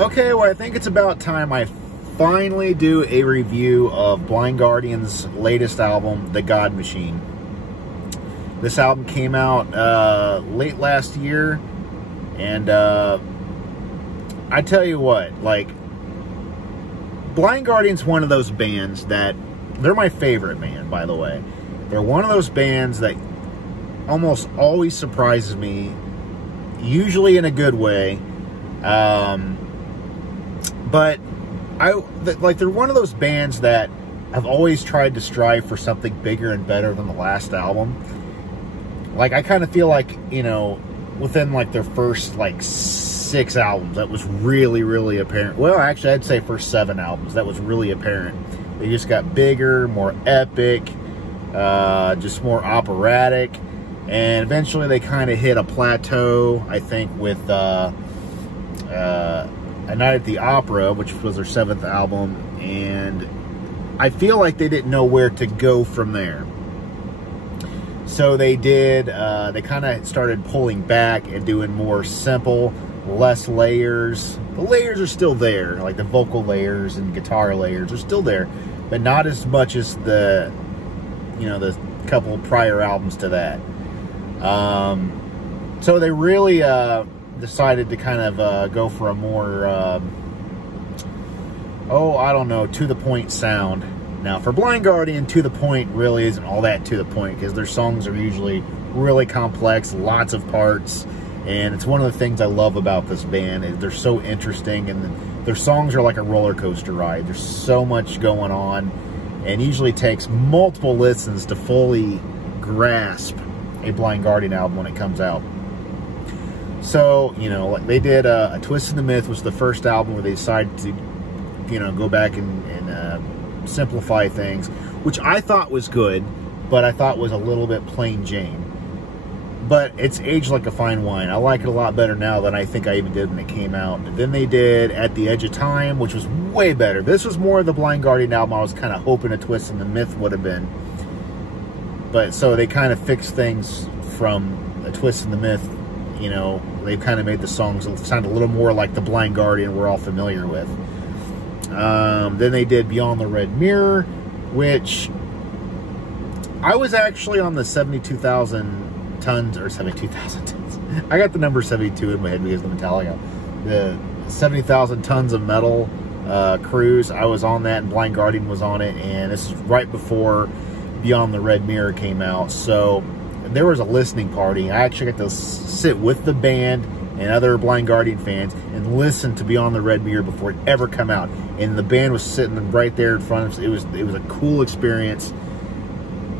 Okay, well, I think it's about time I finally do a review of Blind Guardian's latest album, The God Machine. This album came out late last year, and I tell you what, like, Blind Guardian's one of those bands that, they're my favorite band, by the way. They're one of those bands that almost always surprises me, usually in a good way. But they're one of those bands that have always tried to strive for something bigger and better than the last album. Like, I kind of feel like, you know, within like their first like 6 albums, that was really, really apparent. Well, actually, I'd say first 7 albums, that was really apparent. They just got bigger, more epic, just more operatic, and eventually they kind of hit a plateau, I think, with A Night at the Opera, which was their 7th album, and I feel like they didn't know where to go from there. So they kind of started pulling back and doing more simple, less layers. The layers are still there, like the vocal layers and guitar layers are still there, but not as much as the couple prior albums to that. So they really decided to kind of go for a more, I don't know, to-the-point sound. Now, for Blind Guardian, to the point really isn't all that to the point, because their songs are usually really complex, lots of parts, and it's one of the things I love about this band. Is they're so interesting, and their songs are like a roller coaster ride. There's so much going on, and usually takes multiple listens to fully grasp a Blind Guardian album when it comes out. So, you know, like they did A Twist in the Myth was the first album where they decided to, go back and simplify things, which I thought was good, but I thought was a little bit plain Jane. But it's aged like a fine wine. I like it a lot better now than I think I even did when it came out. And then they did At the Edge of Time, which was way better. This was more of the Blind Guardian album I was kind of hoping A Twist in the Myth would have been. But so they kind of fixed things from A Twist in the Myth. You know, they kind of made the songs sound a little more like the Blind Guardian we're all familiar with. Then they did Beyond the Red Mirror, which I was actually on the 72,000 tons, or 72,000 tons. I got the number 72 in my head because of Metallica. The 70,000 tons of metal cruise. I was on that, and Blind Guardian was on it, and this is right before Beyond the Red Mirror came out. So there was a listening party. I actually got to sit with the band and other Blind Guardian fans and listen to Beyond the Red Mirror before it ever come out. And the band was sitting right there in front of us. It was a cool experience.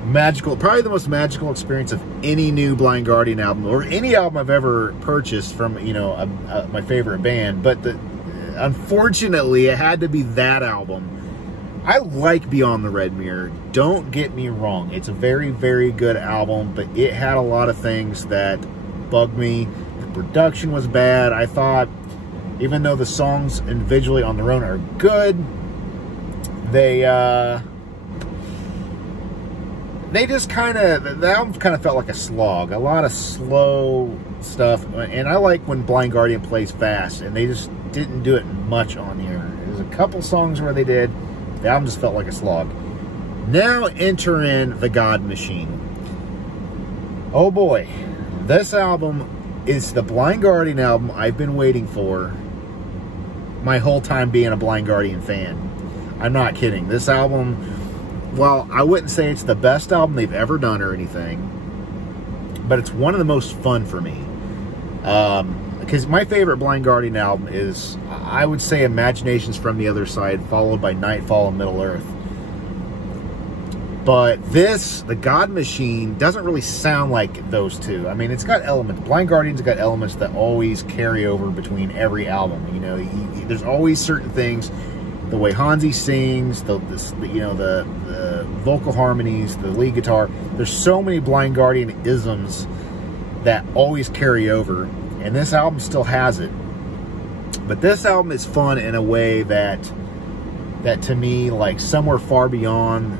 Magical, probably the most magical experience of any new Blind Guardian album, or any album I've ever purchased from, my favorite band. But unfortunately, it had to be that album. I like Beyond the Red Mirror. Don't get me wrong. It's a very, very good album, but it had a lot of things that bugged me. The production was bad. I thought, even though the songs individually on their own are good, they just kind of, the album kind of felt like a slog. A lot of slow stuff. And I like when Blind Guardian plays fast, and they just didn't do it much on here. There's a couple songs where they did. The album just felt like a slog. Now enter in The God Machine. Oh boy. This album is the Blind Guardian album I've been waiting for my whole time being a Blind Guardian fan. I'm not kidding. This album, well, I wouldn't say it's the best album they've ever done or anything, but it's one of the most fun for me. Because my favorite Blind Guardian album is, I would say, Imaginations from the Other Side, followed by Nightfall and Middle Earth. But this, The God Machine, doesn't really sound like those two. I mean, it's got elements. Blind Guardian's got elements that always carry over between every album. You know, there's always certain things. The way Hansi sings, the vocal harmonies, the lead guitar. There's so many Blind Guardian isms that always carry over. And this album still has it. But this album is fun in a way that to me, like Somewhere Far Beyond,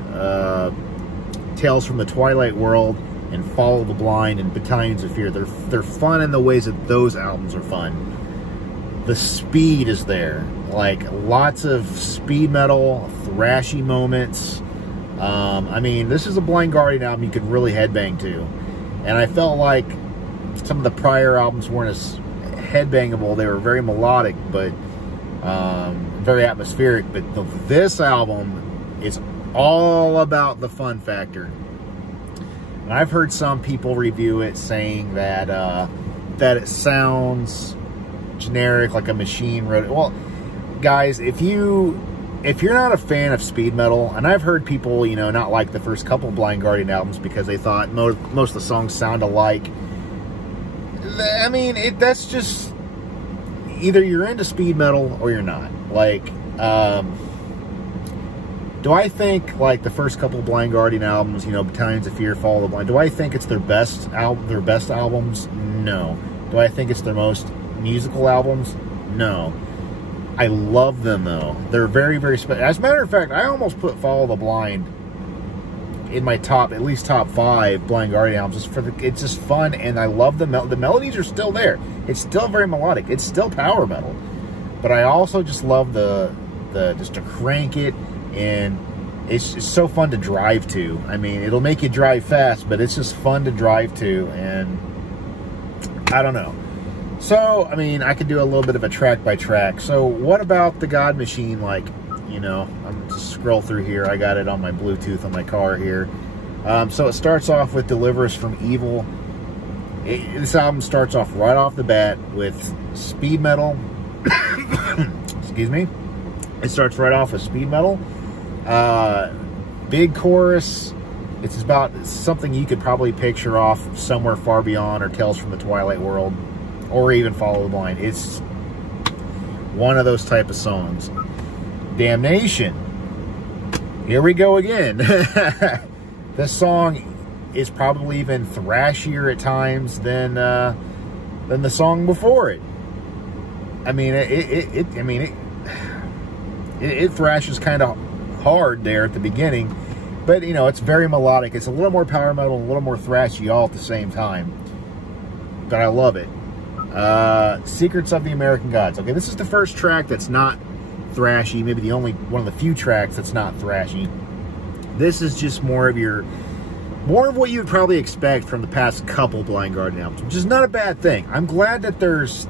Tales from the Twilight World, and Follow the Blind, and Battalions of Fear, they're fun in the ways that those albums are fun. the speed is there. Like, lots of speed metal, thrashy moments. I mean, this is a Blind Guardian album you could really headbang to. And I felt like some of the prior albums weren't as headbangable. They were very melodic, but very atmospheric. But this album is all about the fun factor. And I've heard some people review it saying that that it sounds generic, like a machine wrote it. Well, guys, if you're not a fan of speed metal, and I've heard people, you know, not like the first couple Blind Guardian albums because they thought most of the songs sound alike. I mean, that's just, either you're into speed metal or you're not. Like, do I think, like, the first couple Blind Guardian albums, you know, Battalions of Fear, Fall of the Blind, do I think it's their best albums? No. Do I think it's their most musical albums? No. I love them, though. They're very, very special. As a matter of fact, I almost put Follow the Blind in my at least top 5 Blind Guardian albums. It's just fun, and I love the melodies are still there. It's still very melodic. It's still power metal. But I also just love just to crank it, and it's just so fun to drive to. I mean, it'll make you drive fast, but it's just fun to drive to, and I don't know. So, I mean, I could do a little bit of a track by track. So, what about the God Machine? Like, you know, I'm just scroll through here. I got it on my Bluetooth on my car here. So it starts off with Deliver Us from Evil. This album starts off right off the bat with speed metal. Excuse me. It starts right off with speed metal. Big chorus. It's about something you could probably picture off Somewhere Far Beyond or Tales from the Twilight World, or even Follow the Blind. It's one of those type of songs. Damnation. Here we go again. This song is probably even thrashier at times than the song before it. I mean, it thrashes kind of hard there at the beginning, but you know, it's very melodic. It's a little more power metal, a little more thrashy all at the same time. But I love it. Secrets of the American Gods. Okay, this is the first track that's not thrashy, maybe the only one of the few tracks that's not thrashy. This is just more of what you would probably expect from the past couple Blind Guardian albums, which is not a bad thing. I'm glad that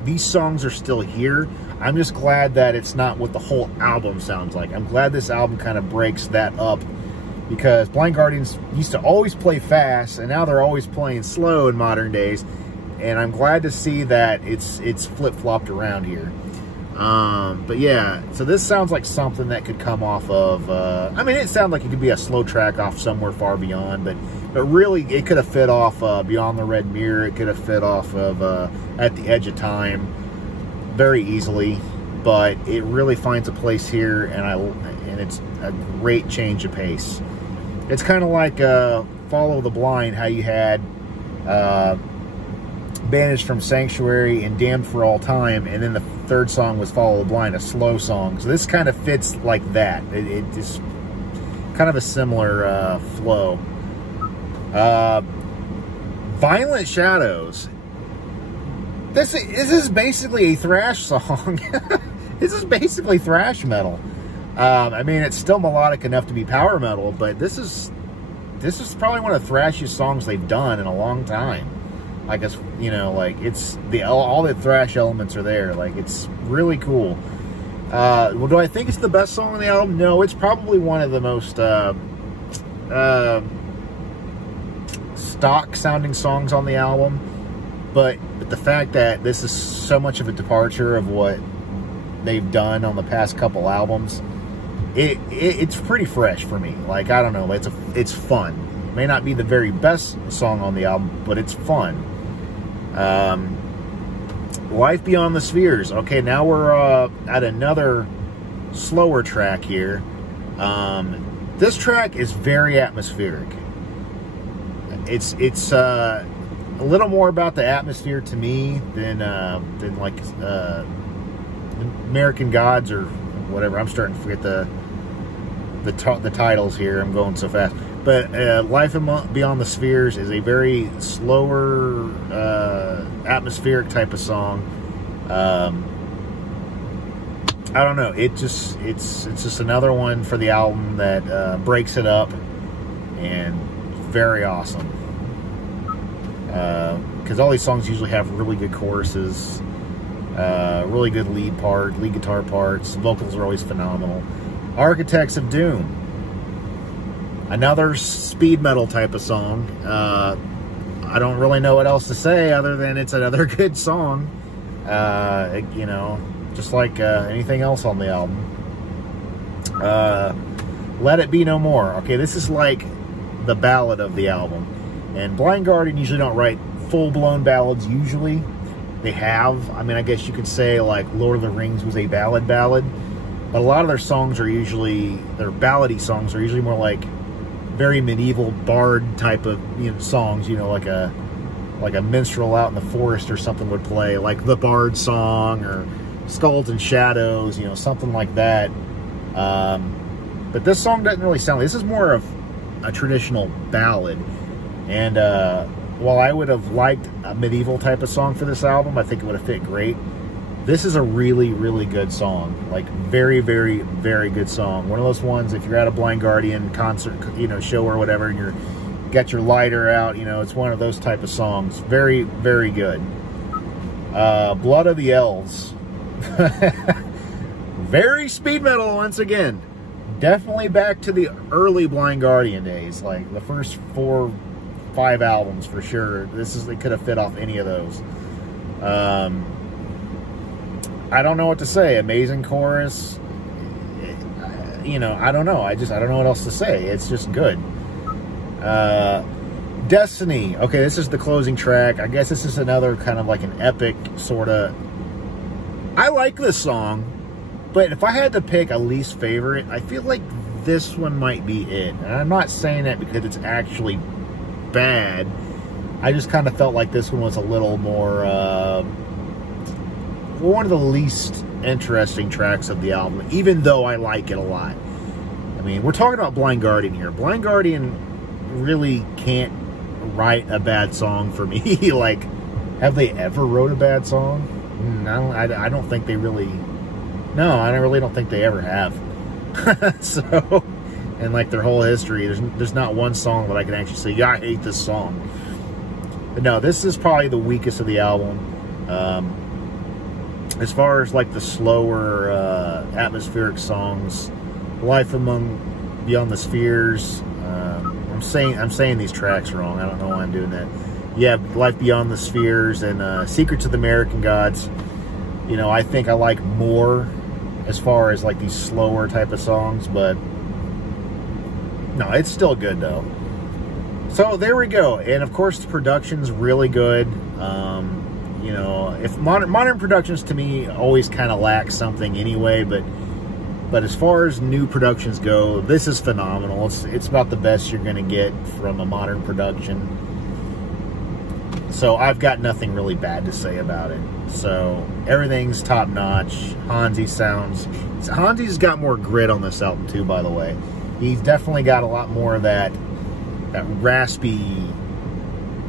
these songs are still here. I'm just glad that it's not what the whole album sounds like. I'm glad this album kind of breaks that up, because Blind Guardians used to always play fast, and now they're always playing slow in modern days. And I'm glad to see that it's flip-flopped around here. But yeah, so this sounds like something that could come off of, I mean, it sounds like it could be a slow track off Somewhere Far Beyond, but really it could have fit off Beyond the Red Mirror. It could have fit off of At the Edge of Time very easily, but it really finds a place here, and it's a great change of pace. It's kind of like Follow the Blind, how you had Banished from Sanctuary and Damned for All Time, and then the third song was Follow the Blind, a slow song. So this kind of fits like that. It is kind of a similar flow. Violent Shadows. This is basically a thrash song. This is basically thrash metal. I mean, it's still melodic enough to be power metal, but this is probably one of the thrashiest songs they've done in a long time. Like, it's, you know, like, it's all the thrash elements are there. Like, it's really cool. Well, do I think it's the best song on the album? No, it's probably one of the most stock sounding songs on the album. But the fact that this is so much of a departure of what they've done on the past couple albums, it's pretty fresh for me. Like, I don't know, it's fun. It may not be the very best song on the album, but it's fun. Life Beyond the Spheres. Okay, now we're at another slower track here. This track is very atmospheric. It's a little more about the atmosphere to me than like American Gods or whatever. I'm starting to forget the titles here. I'm going so fast. But Life Beyond the Spheres is a very slower, atmospheric type of song. I don't know. It's just another one for the album that breaks it up, and very awesome. Because all these songs usually have really good choruses, really good lead guitar parts. Vocals are always phenomenal. Architects of Doom, another speed metal type of song. I don't really know what else to say other than it's another good song. You know, just like anything else on the album. Let It Be No More. Okay, this is like the ballad of the album. And Blind Guardian usually don't write full-blown ballads usually. They have. I mean, I guess you could say like Lord of the Rings was a ballad. But a lot of their songs are usually, their ballady songs are usually more like very medieval bard type of, you know, songs, you know, like a minstrel out in the forest or something would play, like the Bard song or Skulls and Shadows, you know, something like that. But this song doesn't really sound like, this is more of a traditional ballad. And while I would have liked a medieval type of song for this album, I think it would have fit great. This is a really, really good song. Like, very, very, very good song. One of those ones, if you're at a Blind Guardian concert, you know, show or whatever, and you're got your lighter out, you know, it's one of those type of songs. Very, very good. Blood of the Elves. Very speed metal once again. Definitely back to the early Blind Guardian days, like the first 4, 5 albums for sure. They could have fit off any of those. I don't know what to say. Amazing chorus. You know, I don't know. I don't know what else to say. It's just good. Destiny. Okay, this is the closing track. I guess this is another kind of like an epic sort of. I like this song, but if I had to pick a least favorite, I feel like this one might be it. And I'm not saying that because it's actually bad. I just kind of felt like this one was a little more one of the least interesting tracks of the album, even though I like it a lot. I mean, we're talking about Blind Guardian here. Blind Guardian really can't write a bad song for me. Like, have they ever wrote a bad song? I don't think they really. No, I really don't think they ever have. So, and like their whole history, there's not one song that I can actually say, yeah, I hate this song. But no, this is probably the weakest of the album. As far as like the slower atmospheric songs, Life Beyond the Spheres. I'm saying these tracks wrong. I don't know why I'm doing that. Yeah, Life Beyond the Spheres and Secrets of the American Gods. You know, I think I like more as far as like these slower type of songs, but no, it's still good though. So there we go. And of course the production's really good. You know, if modern productions to me always kind of lack something anyway, but as far as new productions go, this is phenomenal. It's about the best you're going to get from a modern production. So I've got nothing really bad to say about it. So everything's top notch. Hansi's got more grit on this album too, by the way. He's definitely got a lot more of that raspy,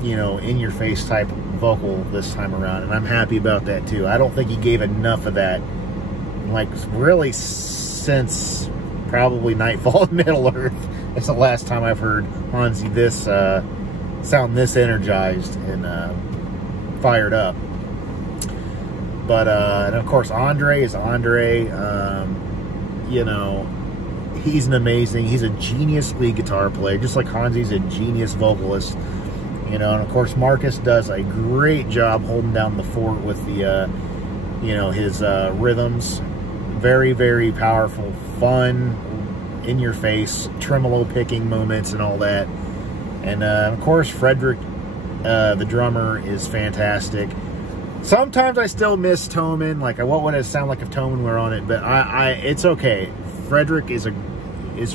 you know, in your face type vocal this time around, and I'm happy about that too. I don't think he gave enough of that, like, really since probably Nightfall in Middle-earth. That's the last time I've heard Hansi sound this energized and fired up. But and of course Andre is Andre. You know, he's he's a genius lead guitar player, just like Hansi's a genius vocalist. You know, and of course Marcus does a great job holding down the fort with the, you know, his rhythms. Very, very powerful, fun, in your face, tremolo picking moments and all that. And of course Frederick, the drummer, is fantastic. Sometimes I still miss Thoman. Like, what would it sound like if Thoman were on it? But it's okay. Frederick is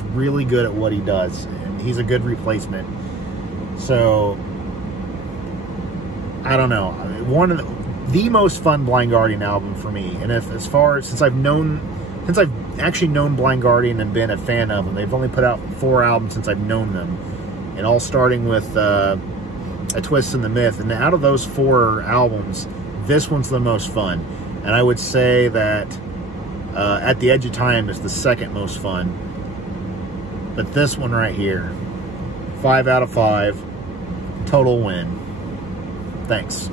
really good at what he does, and he's a good replacement. So I don't know. One of the most fun Blind Guardian album for me. And since I've actually known Blind Guardian and been a fan of them, they've only put out 4 albums since I've known them, and all starting with A Twist in the Myth. And out of those 4 albums, this one's the most fun. And I would say that At the Edge of Time is the second most fun. But this one right here, 5 out of 5, total win. Thanks.